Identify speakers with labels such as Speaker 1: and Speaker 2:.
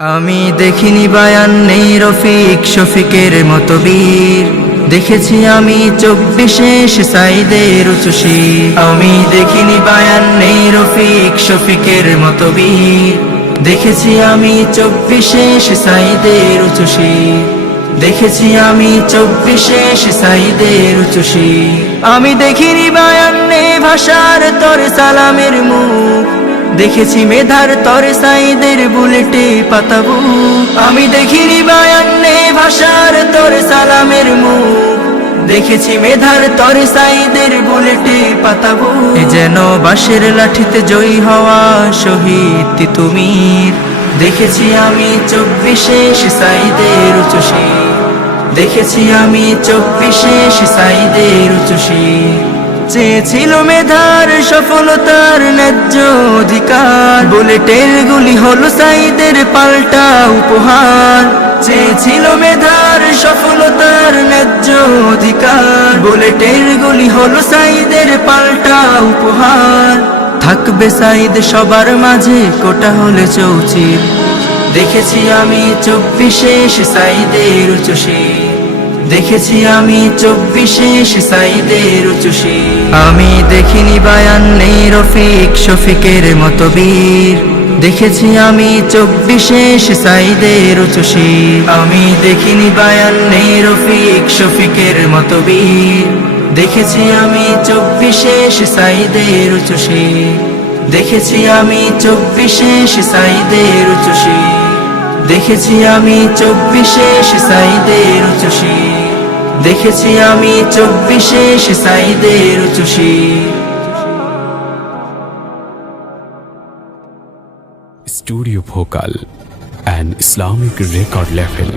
Speaker 1: আমি দেখিনি বায়ান নেই রফিক শফিকের মতো বীর। দেখেছি আমি চব্বিশে সাইদের উচুশি আমি দেখিনি বায়ান নেই রফিক শফিকের মতো বীর। দেখেছি আমি চব্বিশে সাইদের উচুশি দেখেছি আমি চব্বিশে সাইদের উচুশি আমি দেখিনি বায়ান নেই ভাষার তোর সালামের মুখ। দেখেছি মেধার তরে সাইদের বুলেটে পাতাবু। আমি দেখিনি বায়ান্নে ভাষার তরে সালামের মুখ। দেখেছি মেধার তরে সাইদের বুলেটে পাতাবু। যেন বাঁশের লাঠিতে জয়ী হওয়া শহীদ তিতুমির। দেখেছি আমি চব্বিশে সাইদের উচ্চশী দেখেছি আমি চব্বিশে সাইদের উচ্চশী চেয়েছিল মেধার সফলতার ন্যায্য অধিকার। বুলেটের গুলি হলো সাইদের পাল্টা উপহার। চেয়েছিল মেধার সফলতার ন্যায্য অধিকার। বুলেটের গুলি হলো সাইদের পাল্টা উপহার। থাকবে সাইদ সবার মাঝে, কোটা হলে চৌচির। দেখেছি আমি চব্বিশে সাইদের উচ্চশী দেখেছি আমি চব্বিশে সাইদের উচুশি। আমি দেখিনি বায়ান নেই রফিক শফিকের মতো বীর। দেখেছি আমি চব্বিশে সাইদের উচুশি। আমি দেখিনি বায়ান নেই রফিক শফিকের মতো বীর। দেখেছি আমি চব্বিশে সাইদের উচুশি। দেখেছি আমি চব্বিশে সাইদের উচুশি। দেখেছি আমি চব্বিশে সাইদের উচুশি। দেখেছি আমি চব্বিশে সাইদের চুষি।
Speaker 2: Studio vocal and Islamic record level